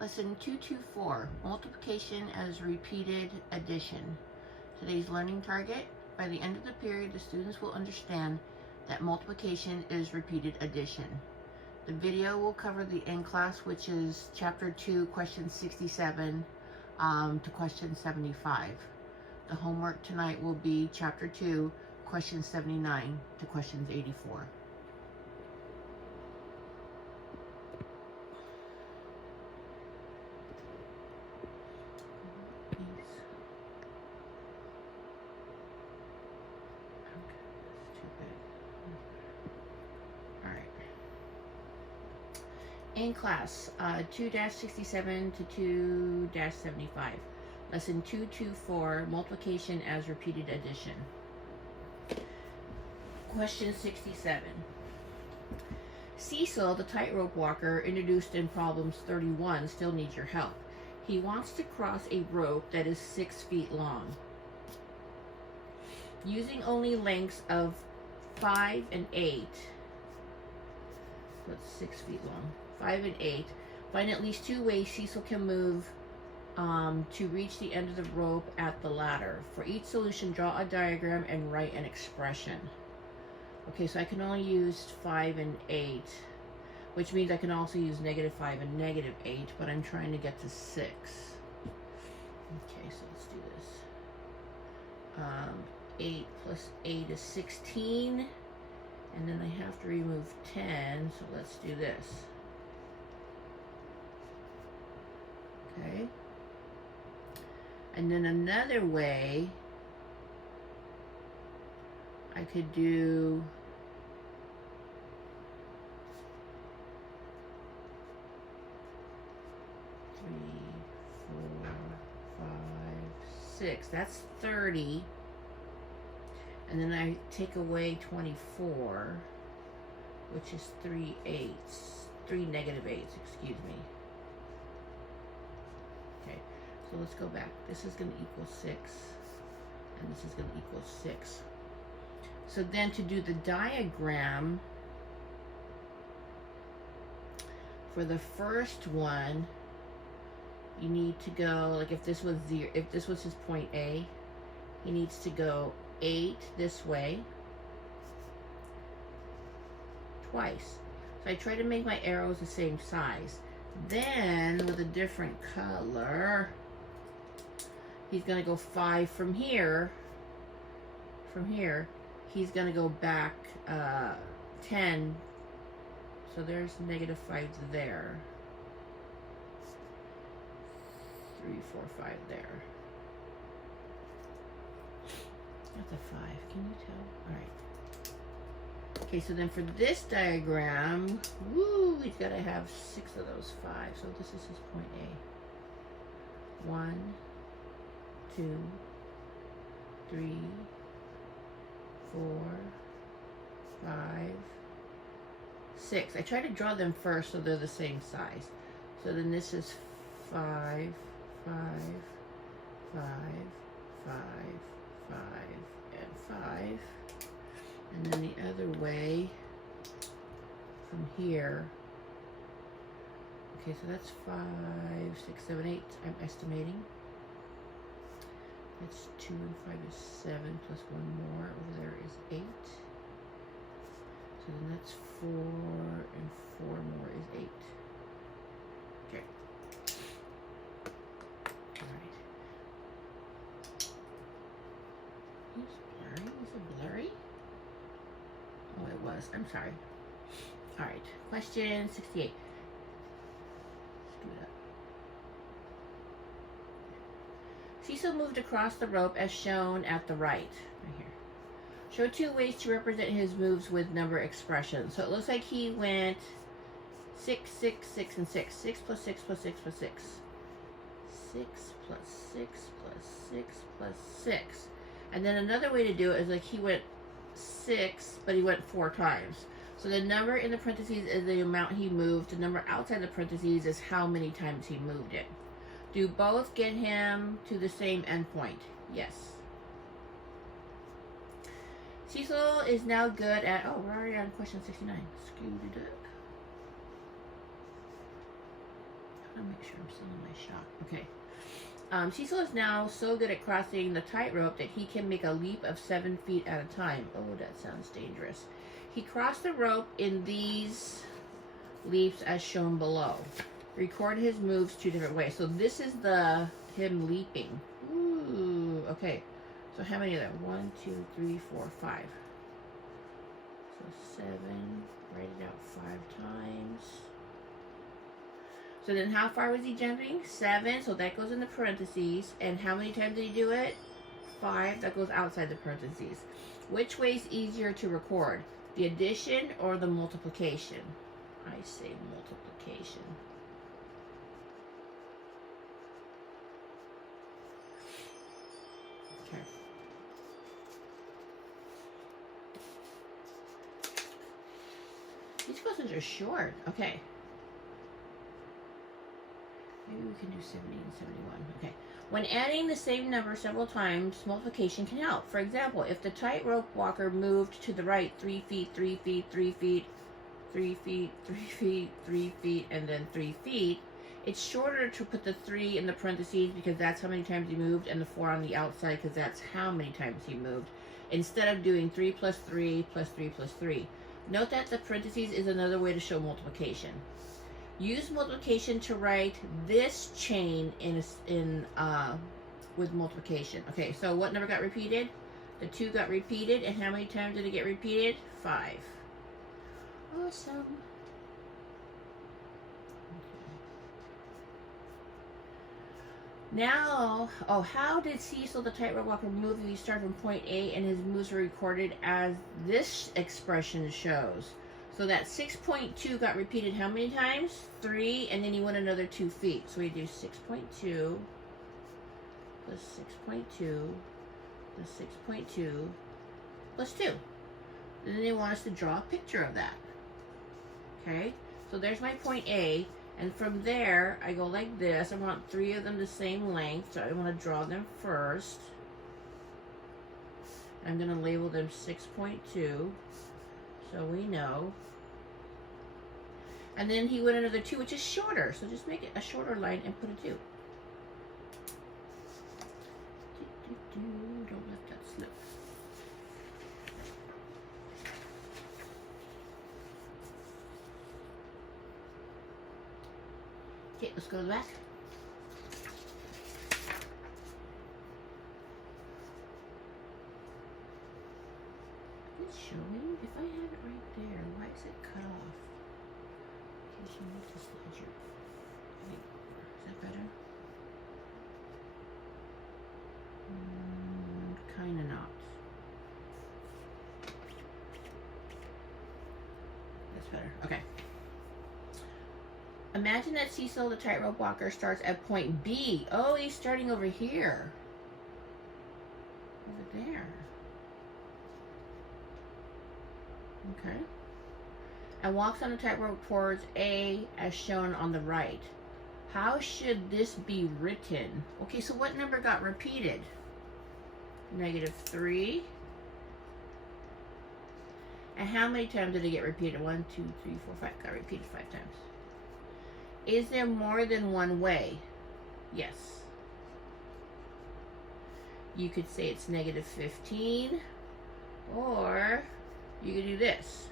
Lesson 224, Multiplication as Repeated Addition. Today's learning target: by the end of the period, the students will understand that multiplication is repeated addition. The video will cover the end class, which is Chapter 2, questions 67 to question 75. The homework tonight will be Chapter 2, questions 79 to questions 84. In class, 2-67 to 2-75. Lesson 224, Multiplication as Repeated Addition. Question 67. Cecil, the tightrope walker, introduced in problems 31, still needs your help. He wants to cross a rope that is 6 feet long. Using only lengths of 5 and 8, so it's 6 feet long. 5 and 8. Find at least 2 ways Cecil can move to reach the end of the rope at the ladder. For each solution, draw a diagram and write an expression. Okay, so I can only use 5 and 8, which means I can also use -5 and -8, but I'm trying to get to 6. Okay, so let's do this. 8 plus 8 is 16, and then I have to remove 10, so let's do this. Okay, and then another way I could do 3, 4, 5, 6. That's 30. And then I take away 24, which is 3 -8s, excuse me. Okay, so let's go back. This is going to equal 6, and this is going to equal 6. So then to do the diagram for the first one, you need to go, like if this was his point A, he needs to go 8 this way twice. So I try to make my arrows the same size. Then with a different color, he's going to go 5 from here. He's going to go back 10. So there's -5 there. 3, 4, 5 there. That's a 5. Can you tell? All right. Okay, so then for this diagram, woo, he's got to have 6 of those 5. So this is his point A. 1, 2, 3, 4, 5, 6. I try to draw them first so they're the same size. So then this is 5, 5, 5, 5, 5, and 5. And then the other way from here. Okay, so that's 5, 6, 7, 8. I'm estimating. That's 2 and 5 is 7, plus 1 more. Over there is 8. So then that's 4, and 4 more is 8. Okay. Alright. It's blurry. Is it blurry? Oh, it was. I'm sorry. Alright. Question 68. Screw it up. Cecil moved across the rope as shown at the right here. Show 2 ways to represent his moves with number expressions. So it looks like he went 6, 6, 6, and 6. 6 plus 6 plus 6 plus 6. 6 plus 6 plus 6 plus 6. And then another way to do it is like he went 6, but he went 4 times. So the number in the parentheses is the amount he moved. The number outside the parentheses is how many times he moved it. Do both get him to the same endpoint? Yes. Cecil is now good at, oh, we're already on question 69. Scooted up. make sure I'm still in my shot. Okay. Cecil is now so good at crossing the tightrope that he can make a leap of 7 feet at a time. Oh, that sounds dangerous. He crossed the rope in these leaps as shown below. Record his moves 2 different ways. So this is him leaping. Ooh, okay. So how many of them? 1, 2, 3, 4, 5. So 7. Write it out 5 times. So then how far was he jumping? 7. So that goes in the parentheses. And how many times did he do it? 5. That goes outside the parentheses. Which way is easier to record? The addition or the multiplication? I say multiplication. Okay. These questions are short. Okay. Maybe we can do 70 and 71. Okay. When adding the same number several times, multiplication can help. For example, if the tightrope walker moved to the right 3 feet, 3 feet, 3 feet, 3 feet, 3 feet, 3 feet, and then 3 feet, it's shorter to put the 3 in the parentheses because that's how many times he moved, and the 4 on the outside because that's how many times he moved, instead of doing 3 plus 3 plus 3 plus 3. Note that the parentheses is another way to show multiplication. Use multiplication to write this chain with multiplication. Okay, so what number got repeated? The 2 got repeated, and how many times did it get repeated? 5. Awesome. Now, how did Cecil the tightrope walker move if he started from point A and his moves were recorded as this expression shows? So that 6.2 got repeated how many times? 3, and then he went another 2 feet. So we do 6.2 plus 6.2 plus 6.2 plus 2. And then they want us to draw a picture of that. Okay, so there's my point A, and from there I go like this. I want 3 of them the same length, so I want to draw them first. I'm going to label them 6.2, so we know. And then he went another 2, which is shorter, so just make it a shorter line and put a 2. Don't let that slip. Okay, let's go to the back. It's showing. If I have it right there, why is it cut off? Okay, so move this ledger. Is that better? Kinda not. That's better. Okay. Imagine that Cecil, the tightrope walker, starts at point B. Oh, he's starting over here. Over there. Okay. And walks on the tightrope towards A as shown on the right. How should this be written? Okay, so what number got repeated? -3. And how many times did it get repeated? 1, 2, 3, 4, 5. Got repeated 5 times. Is there more than one way? Yes. You could say it's -15, or you could do this.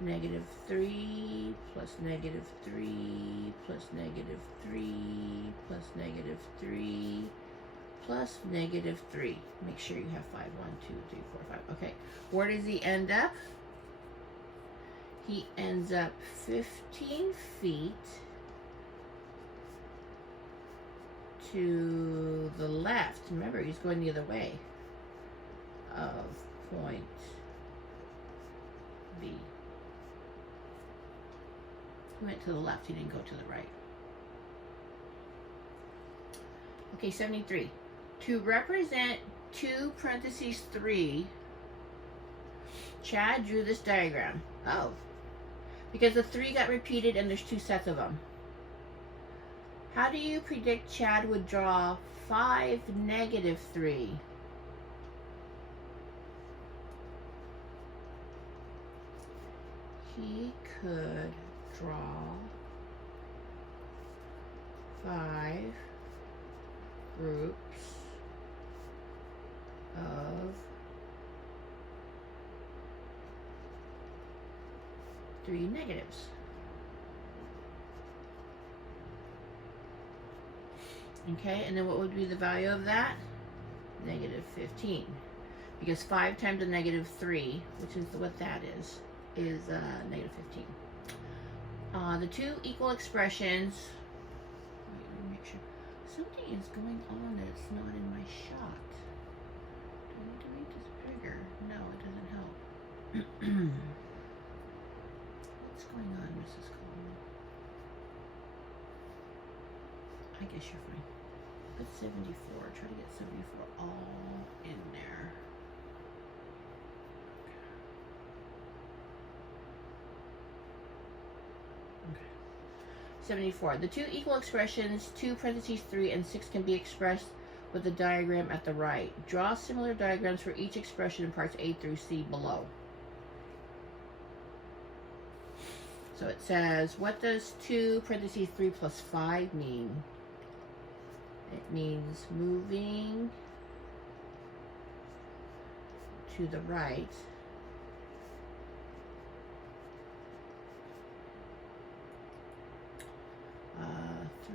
-3 plus -3 plus -3 plus -3 plus -3. Make sure you have 5. 1, 2, 3, 4, 5. Okay. Where does he end up? He ends up 15 feet to the left. Remember, he's going the other way of point B. He went to the left. He didn't go to the right. Okay, 73. To represent 2 parentheses 3, Chad drew this diagram. Oh, because the 3 got repeated and there's 2 sets of them. How do you predict Chad would draw 5 -3? He could draw 5 groups of 3 negatives. Okay, and then what would be the value of that? Negative 15. Because 5 times a negative 3, which is what that is negative 15. The two equal expressions. Wait, let me make sure. Something is going on that's not in my shot. Do I need to make this bigger? No, it doesn't help. What's going on, Mrs. Coleman? I guess you're fine. Put 74. Try to get 74 all in there. 74. The two equal expressions, 2 parentheses 3 and 6, can be expressed with the diagram at the right. Draw similar diagrams for each expression in parts A through C below. So it says, what does 2 parentheses 3 plus 5 mean? It means moving to the right.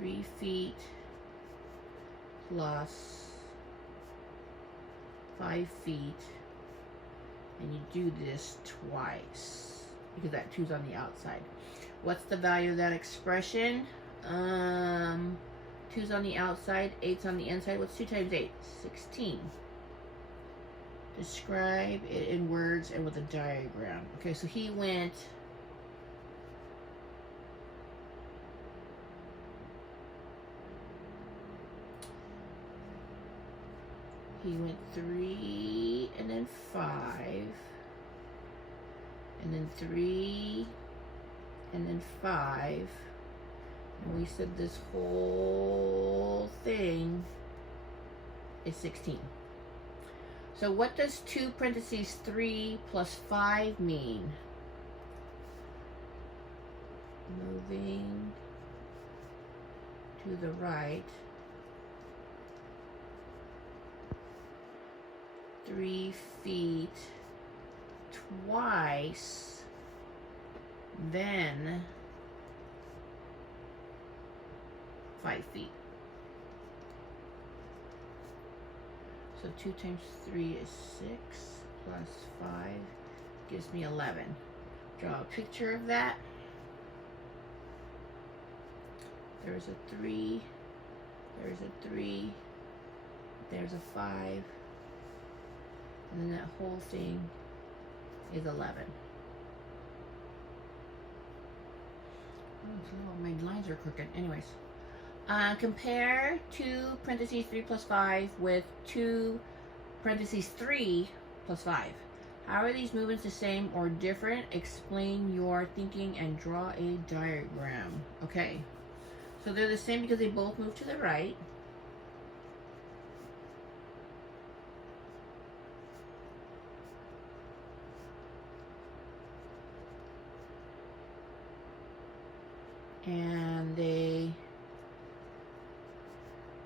3 feet plus 5 feet, and you do this twice because that 2's on the outside. What's the value of that expression? 2's on the outside, 8's on the inside. What's 2 times 8? 16. Describe it in words and with a diagram. Okay, so he went He went 3 and then 5 and then 3 and then 5, and we said this whole thing is 16. So what does 2 parentheses 3 plus 5 mean? Moving to the right 3 feet twice, then 5 feet. So 2 times 3 is 6 plus 5 gives me 11. Draw a picture of that. There's a 3, there's a 3, there's a 5, and then that whole thing is 11. Oh, my lines are crooked. Anyways, compare 2 parentheses 3 plus 5 with 2 parentheses 3 plus 5. How are these movements the same or different? Explain your thinking and draw a diagram. Okay, so they're the same because they both move to the right. And they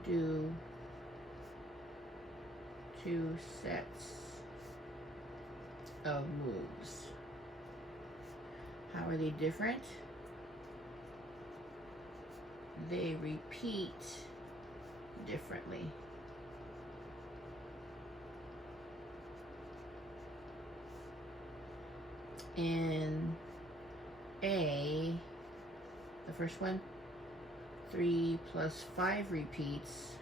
do 2 sets of moves. How are they different? They repeat differently. In A, the first one, 3 plus 5 repeats.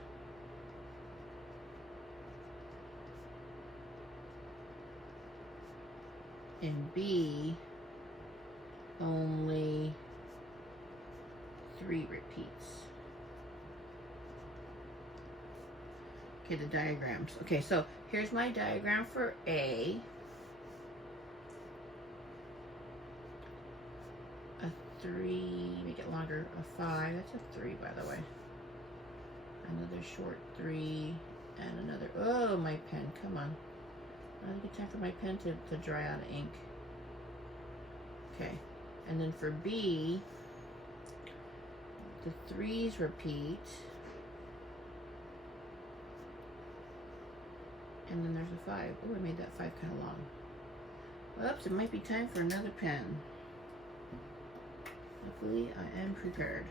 In B, only 3 repeats. Okay, the diagrams. Okay, so here's my diagram for A. A 3, make it longer, a 5, that's a 3 by the way. Another short 3, and another, oh my pen, come on. Not a good time for my pen to dry out of ink. Okay, and then for B, The 3's repeat. And then there's a 5. Oh, I made that 5 kind of long. Oops, it might be time for another pen. Luckily, I am prepared.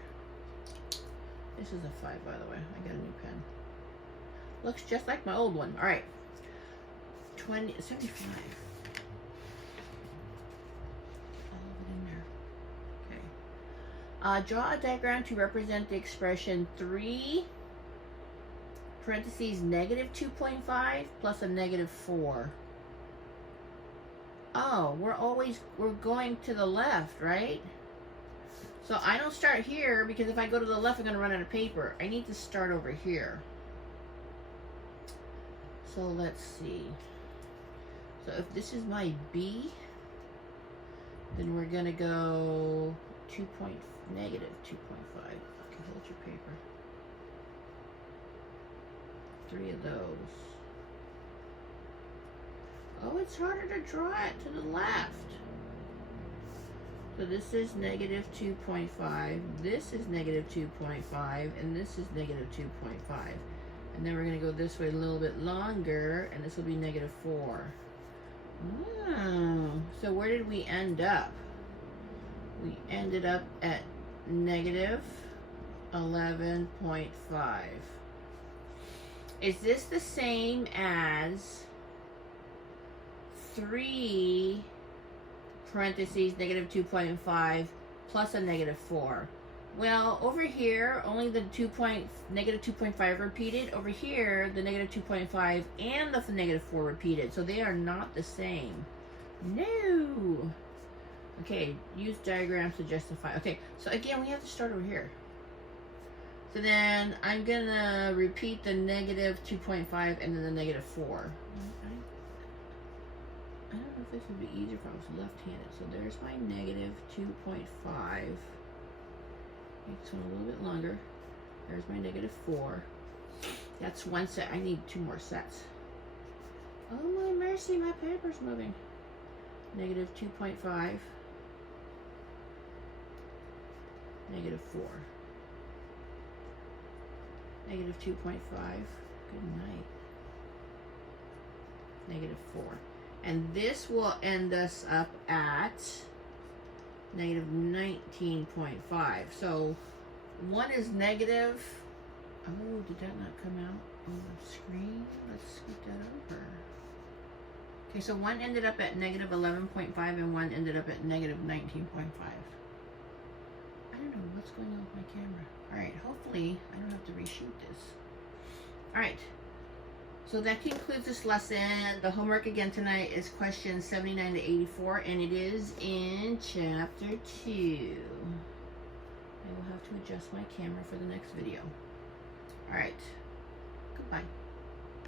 This is a 5, by the way. I got a new pen. Looks just like my old one. All right. 75. All of it in there. Okay. Draw a diagram to represent the expression 3 parentheses negative 2.5 plus a negative 4. Oh, we're going to the left, right? So I don't start here because if I go to the left, I'm going to run out of paper. I need to start over here. So let's see. So if this is my B, then we're going to go negative 2.5. Okay, hold your paper. 3 of those. Oh, it's harder to draw it to the left. So this is negative 2.5, this is negative 2.5, and this is negative 2.5. And then we're going to go this way a little bit longer, and this will be negative 4. Oh, so where did we end up? We ended up at negative 11.5. Is this the same as 3 parentheses negative 2.5 plus a negative 4? Well, over here, only the negative 2.5 repeated. Over here, the negative 2.5 and the negative 4 repeated. So they are not the same. No. Okay, use diagrams to justify. Okay, so again, we have to start over here. So then I'm going to repeat the negative 2.5 and then the negative 4. I don't know if this would be easier if I was left-handed. So there's my negative 2.5. Make this one a little bit longer. There's my negative 4. That's one set. I need 2 more sets. Oh my mercy, my paper's moving. Negative 2.5. Negative 4. Negative 2.5. Good night. Negative 4. And this will end us up at negative 19.5. So 1 is negative. Oh, did that not come out on the screen? Let's scoot that over. Okay, so 1 ended up at negative 11.5 and 1 ended up at negative 19.5. I don't know what's going on with my camera. Alright, hopefully I don't have to reshoot this. Alright, so that concludes this lesson. The homework again tonight is questions 79 to 84, and it is in chapter 2. I will have to adjust my camera for the next video. Alright, goodbye.